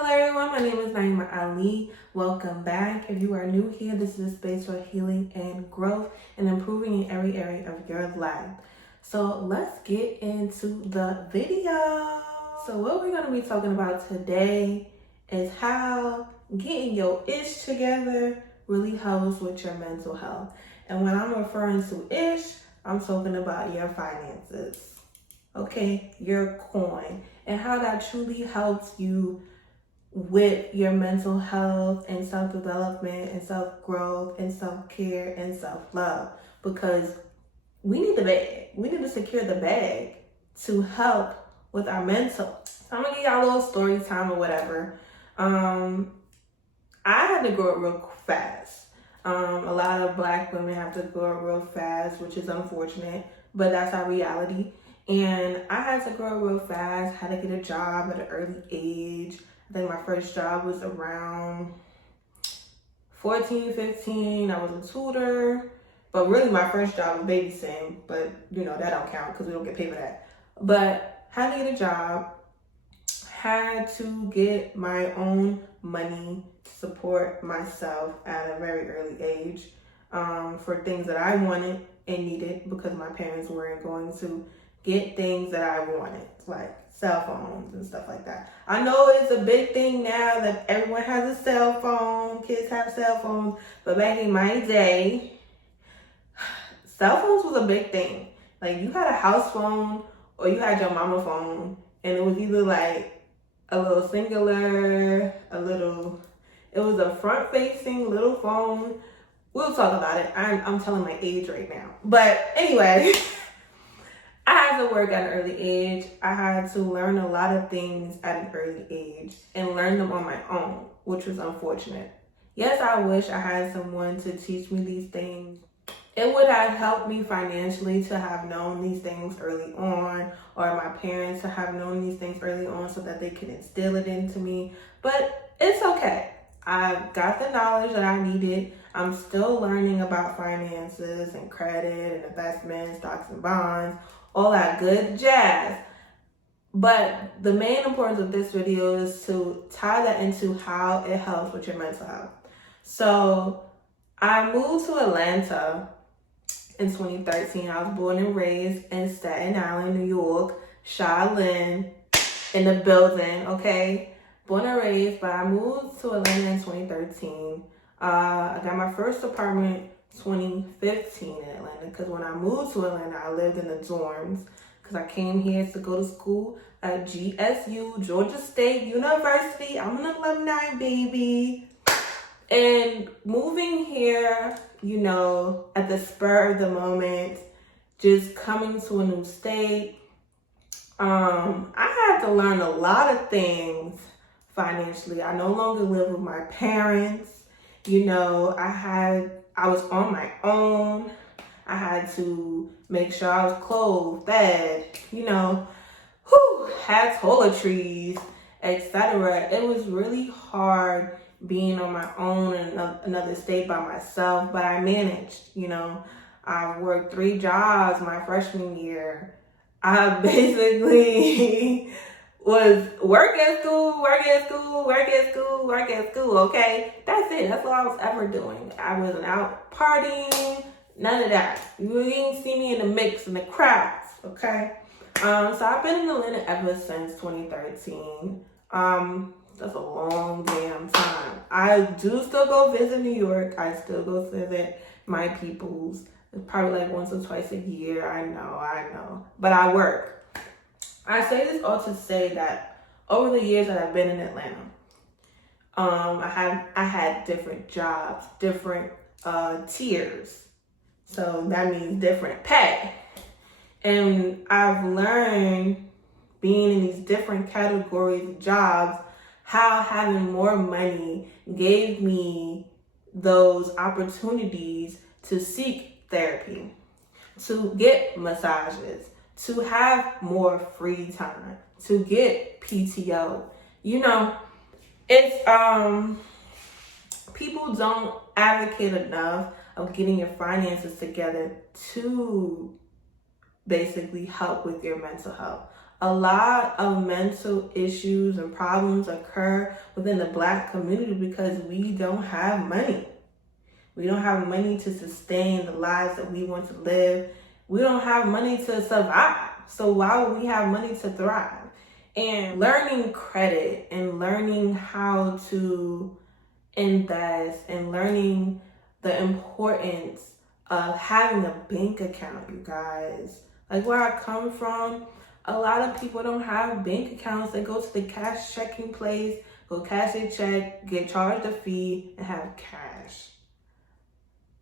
Hello everyone, my name is Naima Ali. Welcome back. If you are new here, this is a space for healing and growth and improving in every area of your life. So let's get into the video. So what we're going to be talking about today is how getting your ish together really helps with your mental health. And when I'm referring to ish, I'm talking about your finances. Okay, your coin, and how that truly helps you with your mental health and self-development and self-growth and self-care and self-love, because we need the bag. We need to secure the bag to help with our mental. So I'm gonna give y'all a little story time or whatever. I had to grow up real fast. A lot of Black women have to grow up real fast, which is unfortunate, but that's our reality. And I had to grow up real fast, had to get a job at an early age. I think my first job was around 14, 15. I was a tutor, but really my first job was babysitting, but that don't count because we don't get paid for that. But had to get a job, had to get my own money to support myself at a very early age for things that I wanted and needed, because my parents weren't going to get things that I wanted, like cell phones and stuff like that. I know it's a big thing now that everyone has a cell phone, kids have cell phones, but back in my day, cell phones was a big thing. Like, you had a house phone or you had your mama phone, and it was either like a little singular, it was a front-facing little phone. We'll talk about it. I'm telling my age right now. But anyway, I had to work at an early age. I had to learn a lot of things at an early age and learn them on my own, which was unfortunate. Yes, I wish I had someone to teach me these things. It would have helped me financially to have known these things early on, or my parents to have known these things early on so that they could instill it into me. But it's okay. I got the knowledge that I needed. I'm still learning about finances and credit and investments, stocks and bonds, all that good jazz. But the main importance of this video is to tie that into how it helps with your mental health. So I moved to Atlanta in 2013. I was born and raised in Staten Island, New York. Charlene in the building, okay? Born and raised, but I moved to Atlanta in 2013. I got my first apartment 2015 in Atlanta, because when I moved to Atlanta, I lived in the dorms because I came here to go to school at GSU, Georgia State University. I'm an alumni, baby. And moving here, at the spur of the moment, just coming to a new state, I had to learn a lot of things financially. I no longer live with my parents. I was on my own. I had to make sure I was clothed, fed, had toiletries, etc. It was really hard being on my own in another state by myself, but I managed. I worked 3 jobs my freshman year. I basically was work at school, okay? That's it. That's all I was ever doing. I wasn't out partying, none of that. You didn't see me in the mix, in the crowds, okay? So I've been in Atlanta ever since 2013. That's a long damn time. I do still go visit New York. I still go visit my peoples. It's probably like once or twice a year. I know. But I work. I say this all to say that over the years that I've been in Atlanta, I had different jobs, different tiers. So that means different pay. And I've learned, being in these different categories of jobs, how having more money gave me those opportunities to seek therapy, to get massages, to have more free time, to get PTO. It's people don't advocate enough of getting your finances together to basically help with your mental health. A lot of mental issues and problems occur within the Black community because we don't have money. We don't have money to sustain the lives that we want to live. We don't have money to survive. So why would we have money to thrive? And learning credit and learning how to invest and learning the importance of having a bank account, you guys. Like where I come from, a lot of people don't have bank accounts. They go to the cash checking place, go cash a check, get charged a fee, and have cash.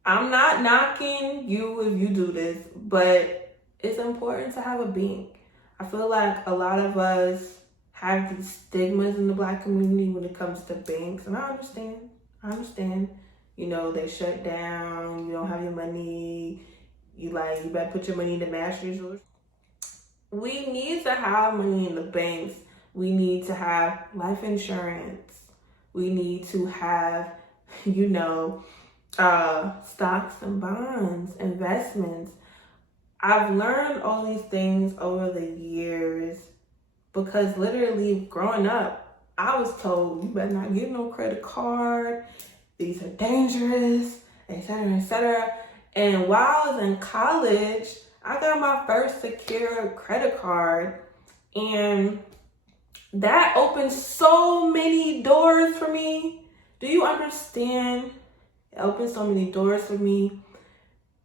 I'm not knocking you if you do this, but it's important to have a bank. I feel like a lot of us have these stigmas in the Black community when it comes to banks, and I understand. You know, they shut down, you don't have your money, you better put your money in the master's. We need to have money in the banks. We need to have life insurance. We need to have, stocks and bonds, investments. I've learned all these things over the years because literally growing up, I was told you better not get no credit card. These are dangerous, etc., etc. And while I was in college, I got my first secure credit card, and that opened so many doors for me. Do you understand? It opened so many doors for me.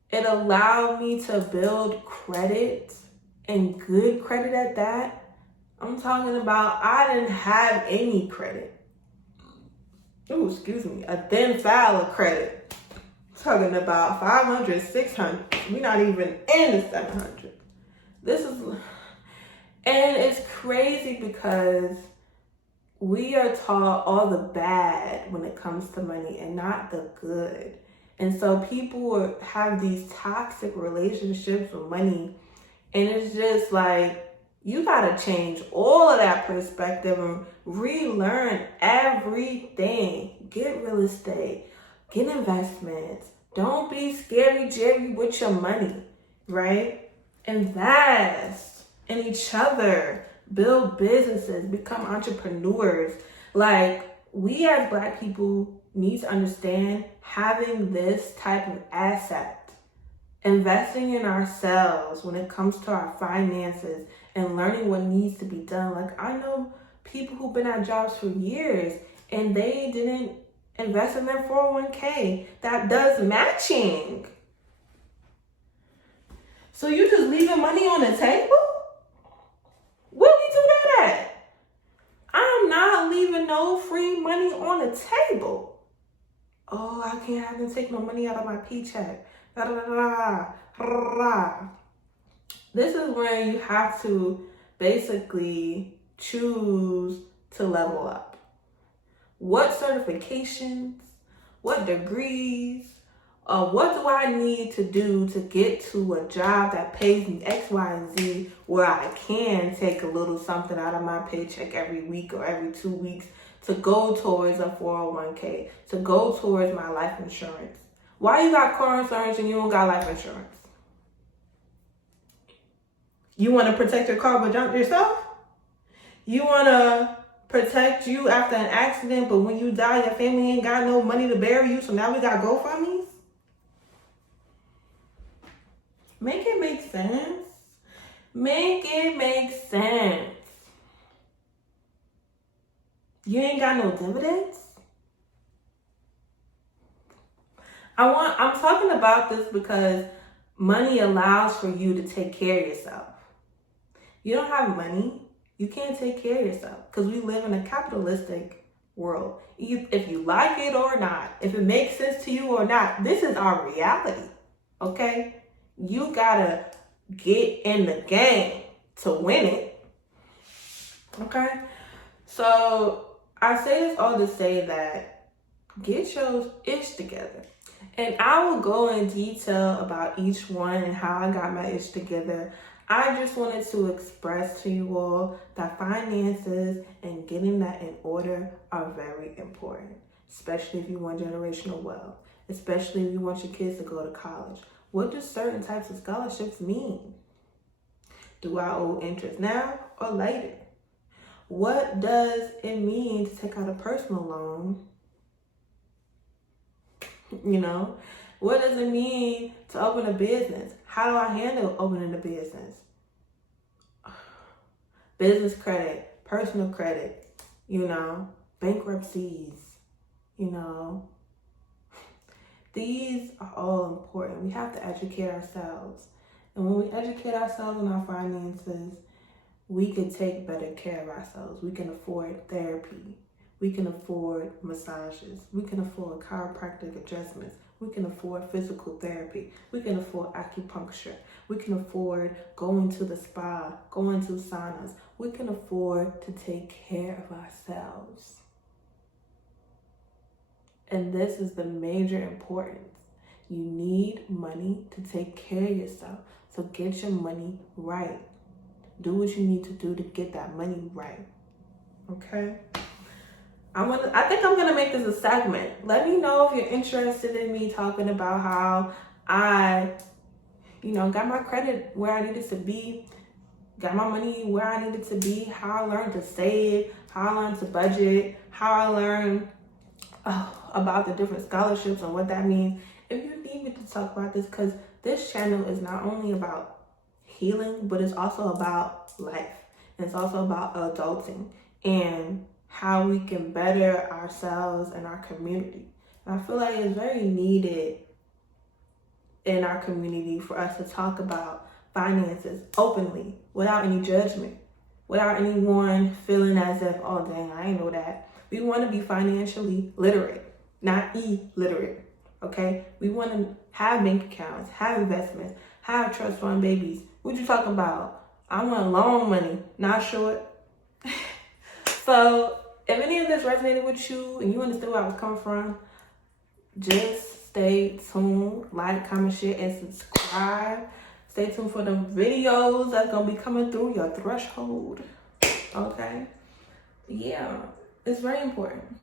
It allowed me to build credit, and good credit at that. I'm talking about I didn't have any credit. Oh, excuse me, a thin file of credit. Talking about 500, 600. We're not even in the 700. And it's crazy because we are taught all the bad when it comes to money and not the good. And so people have these toxic relationships with money. And it's just like, you got to change all of that perspective and relearn everything. Get real estate, get investments. Don't be scary Jerry with your money, right? Invest in each other, build businesses, become entrepreneurs. Like, we as Black people need to understand having this type of asset, investing in ourselves when it comes to our finances and learning what needs to be done. Like, I know people who've been at jobs for years and they didn't invest in their 401k that does matching. So you just leaving money on the table? Where we do that at? I'm not leaving no free money on the table. Oh, I can't have them take no money out of my paycheck. Da, da, da, da, da. This is where you have to basically choose to level up. What certifications, what degrees, what do I need to do to get to a job that pays me X, Y, and Z, where I can take a little something out of my paycheck every week or every 2 weeks to go towards a 401k, to go towards my life insurance. Why you got car insurance and you don't got life insurance? You want to protect your car but jump yourself? You want to protect you after an accident, but when you die, your family ain't got no money to bury you, so now we got GoFundMes? Make it make sense. Make it make sense. You ain't got no dividends? I'm talking about this because money allows for you to take care of yourself. You don't have money, you can't take care of yourself because we live in a capitalistic world. If you like it or not, if it makes sense to you or not, this is our reality, okay? You gotta get in the game to win it, okay? So I say this all to say that get your ish together. And I will go in detail about each one and how I got my ish together. I just wanted to express to you all that finances and getting that in order are very important, especially if you want generational wealth, especially if you want your kids to go to college. What do certain types of scholarships mean? Do I owe interest now or later? What does it mean to take out a personal loan? You know, what does it mean to open a business? How do I handle opening a business? Business credit, personal credit, you know, bankruptcies, you know. These are all important. We have to educate ourselves. And when we educate ourselves on our finances, we can take better care of ourselves. We can afford therapy. We can afford massages. We can afford chiropractic adjustments. We can afford physical therapy. We can afford acupuncture. We can afford going to the spa, going to saunas. We can afford to take care of ourselves. And this is the major importance. You need money to take care of yourself. So get your money right. Do what you need to do to get that money right. Okay? I think I'm gonna make this a segment. Let me know if you're interested in me talking about how I, got my credit where I needed to be, got my money where I needed to be, how I learned to save, how I learned to budget, how I learned about the different scholarships and what that means. If you need me to talk about this, because this channel is not only about healing, but it's also about life. And it's also about adulting and how we can better ourselves and our community. And I feel like it's very needed in our community for us to talk about finances openly, without any judgment, without anyone feeling as if, oh dang, I ain't know that. We want to be financially literate, not illiterate, okay? We want to have bank accounts, have investments, have trust fund babies. What you talking about? I want long money, not short. So if any of this resonated with you and you understood where I was coming from, just stay tuned, like, comment, share, and subscribe. Stay tuned for the videos that's going to be coming through your threshold, okay? Yeah, it's very important.